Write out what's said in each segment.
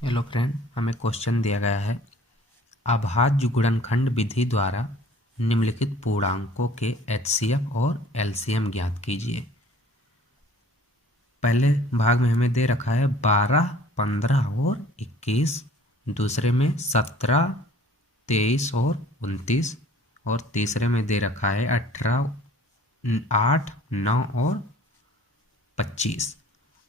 Hello friend, हमें question दिया गया है अभाज्य गुणनखंड विधि द्वारा निम्नलिखित पूर्णांकों के एचसीएफ और एलसीएम ज्ञात कीजिए। पहले भाग में हमें दे रखा है 12, 15 और 21, दूसरे में 17, 23 और 29 और तीसरे में दे रखा है 18, 8, 9 और 25।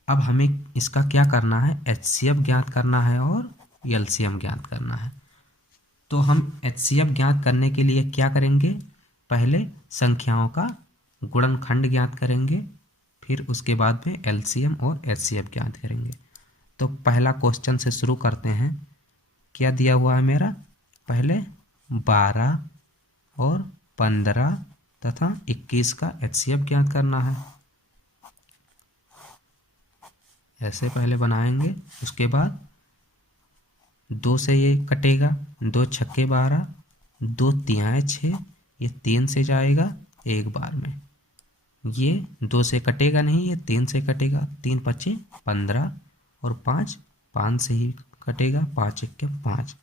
अब हमें इसका क्या करना है, एचसीएफ ज्ञात करना है और एलसीएम ज्ञात करना है। तो हम एचसीएफ ज्ञात करने के लिए क्या करेंगे, पहले संख्याओं का गुणनखंड ज्ञात करेंगे, फिर उसके बाद में एलसीएम और एचसीएफ ज्ञात करेंगे। तो पहला क्वेश्चन से शुरू करते हैं। क्या दिया हुआ है मेरा, पहले 12 और 15 तथा 21 का एचसीएफ ज्ञात करना है। ऐसे पहले बनाएंगे, उसके बाद 2 से ये कटेगा, 2 छक्के 12, 2 तिहाई 6, ये 3 से जाएगा एक बार में, ये 2 से कटेगा नहीं, ये 3 से कटेगा, 3 पचे 15 और 5 से ही कटेगा, 5 1 5,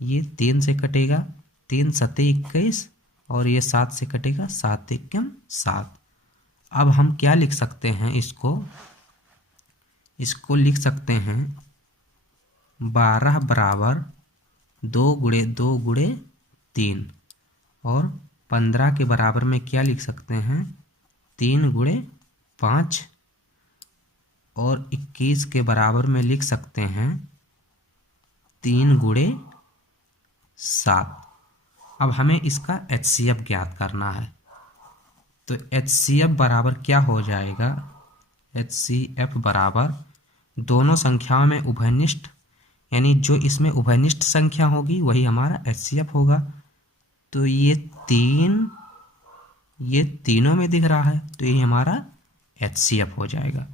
ये 3 से कटेगा, 3 सते 21 और ये 7 से कटेगा, 7 1 7। अब हम क्या लिख सकते हैं, इसको लिख सकते हैं 12 बराबर 2 गुणे 2 गुणे 3 और 15 के बराबर में क्या लिख सकते हैं, 3 गुणे 5 और 21 के बराबर में लिख सकते हैं 3 गुणे 7। अब हमें इसका एचसीएफ ज्ञात करना है। तो एचसीएफ बराबर क्या हो जाएगा, एचसीएफ बराबर दोनों संख्याओं में उभयनिष्ठ, यानी जो इसमें उभयनिष्ठ संख्या होगी वही हमारा एचसीएफ होगा। तो ये तीनों में दिख रहा है, तो ये हमारा एचसीएफ हो जाएगा।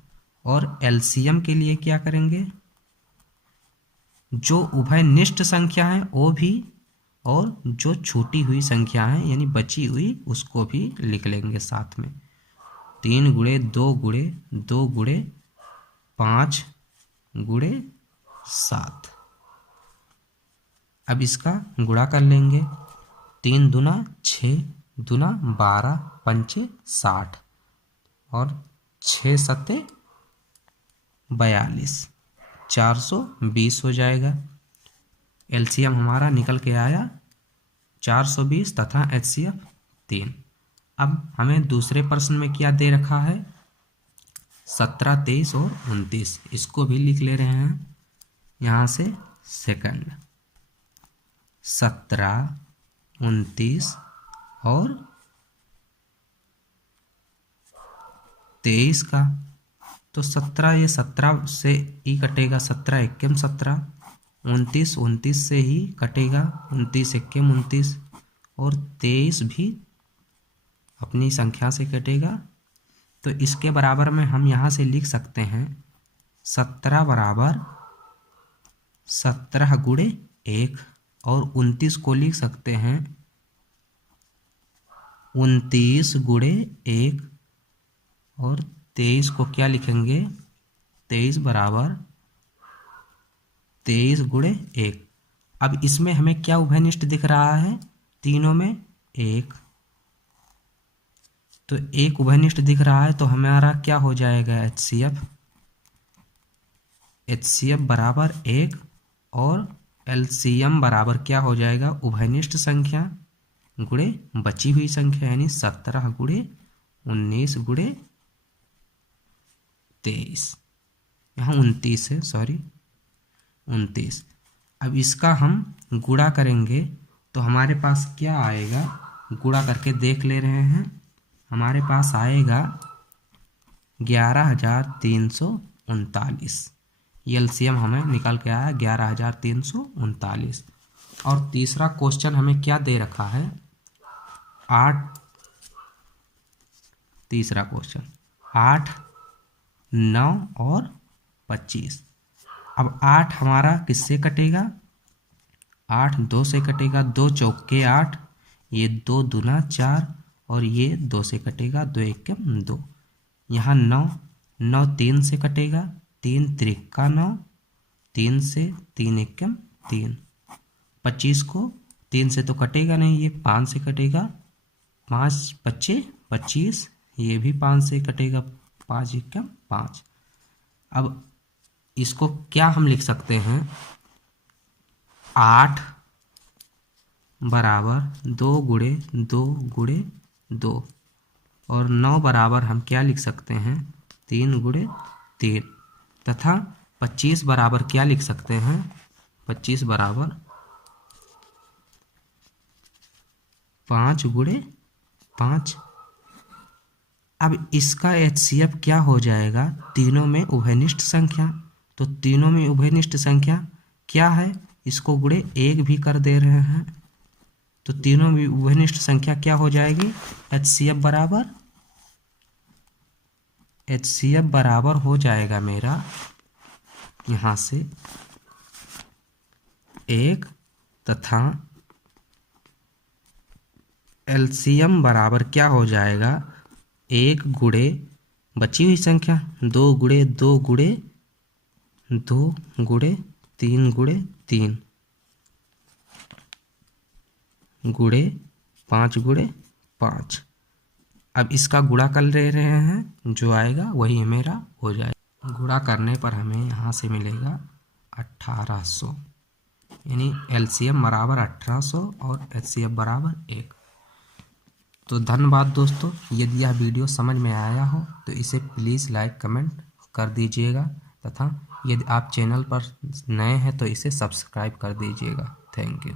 और एलसीएम के लिए क्या करेंगे, जो उभयनिष्ठ संख्या है वो भी, और जो छूटी हुई संख्या है यानी बची हुई उसको भी लिख लेंगे साथ में। 3 गुणे 2 गुणे 2 गुणे 5 गुणे 7। अब इसका गुणा कर लेंगे, 3 दूना 6 दूना 12 पंचे 60 और 6 सत्ते 42, 420 हो जाएगा। एलसीएम हमारा निकल के आया 420 तथा एचसीएफ 3। अब हमें दूसरे प्रश्न में क्या दे रखा है, 17, 23 और 29, इसको भी लिख ले रहे हैं यहाँ से सेकंड। 17, 29 और 23 का, तो 17 ये 17 से ही कटेगा, 17 1 17, 29 29 से ही कटेगा, 29 1 29 और 23 भी अपनी संख्या से कटेगा। तो इसके बराबर में हम यहाँ से लिख सकते हैं 17 बराबर 17 गुणे 1 और 29 को लिख सकते हैं 29 गुणे 1 और 23 को क्या लिखेंगे, 23 बराबर 23 गुणे 1। अब इसमें हमें क्या उभयनिष्ठ दिख रहा है, तीनों में 1, तो एक उभयनिष्ठ दिख रहा है, तो हमारा क्या हो जाएगा एचसीएफ बराबर 1 और एलसीएम बराबर क्या हो जाएगा, उभयनिष्ठ संख्या गुणे बची हुई संख्या, यानी 17 गुणे 19 गुणे 23, यहाँ 29 है, सॉरी 29। अब इसका हम गुणा करेंगे तो हमारे पास क्या आएगा, गुणा करके देख ले रहे हैं, हमारे पास आएगा 11,339। एलसीएम हमें निकल के आया 11,339। और तीसरा क्वेश्चन हमें क्या दे रखा है, 8, तीसरा क्वेश्चन 8, 9 और 25। अब 8 हमारा किससे कटेगा, 8 2 से कटेगा, 2 चौके 8, ये 2 दूना 4 और ये 2 से कटेगा, 2 1 2। यहाँ 9 3 से कटेगा, 3 त्रिका 9 3 से 3 एकम 3। 25 को 3 से तो कटेगा नहीं, ये 5 से कटेगा, 5 पच्चे 25, ये भी 5 से कटेगा, 5 एकम 5। अब इसको क्या हम लिख सकते हैं, 8 बराबर 2 गुणे 2 गुणे 2, और 9 बराबर हम क्या लिख सकते हैं, 3 गुणे 3, तथा 25 बराबर क्या लिख सकते हैं, 25 बराबर 5 गुणे 5। अब इसका एचसीएफ क्या हो जाएगा, तीनों में उभयनिष्ठ संख्या, तो तीनों में उभयनिष्ठ संख्या क्या है, इसको गुणे 1 भी कर दे रहे हैं, तो तीनों में उभयनिष्ठ संख्या क्या हो जाएगी, एचसीएफ बराबर हो जाएगा मेरा यहाँ से 1, तथा एलसीएम बराबर क्या हो जाएगा, 1 गुणे बची हुई संख्या 2 गुणे 2 गुणे 2 गुणे 3 गुणे 3 गुणे 5 गुणे 5। अब इसका गुणा कर ले रहे हैं, जो आएगा वही मेरा हो जाएगा। गुणा करने पर हमें यहाँ से मिलेगा 1800, यानी एलसीएम बराबर 1800 और एचसीएफ बराबर 1। तो धन्यवाद दोस्तों, यदि यह वीडियो समझ में आया हो तो इसे प्लीज़ लाइक कमेंट कर दीजिएगा, तथा यदि आप चैनल पर नए हैं तो इसे सब्सक्राइब कर दीजिएगा। Thank you.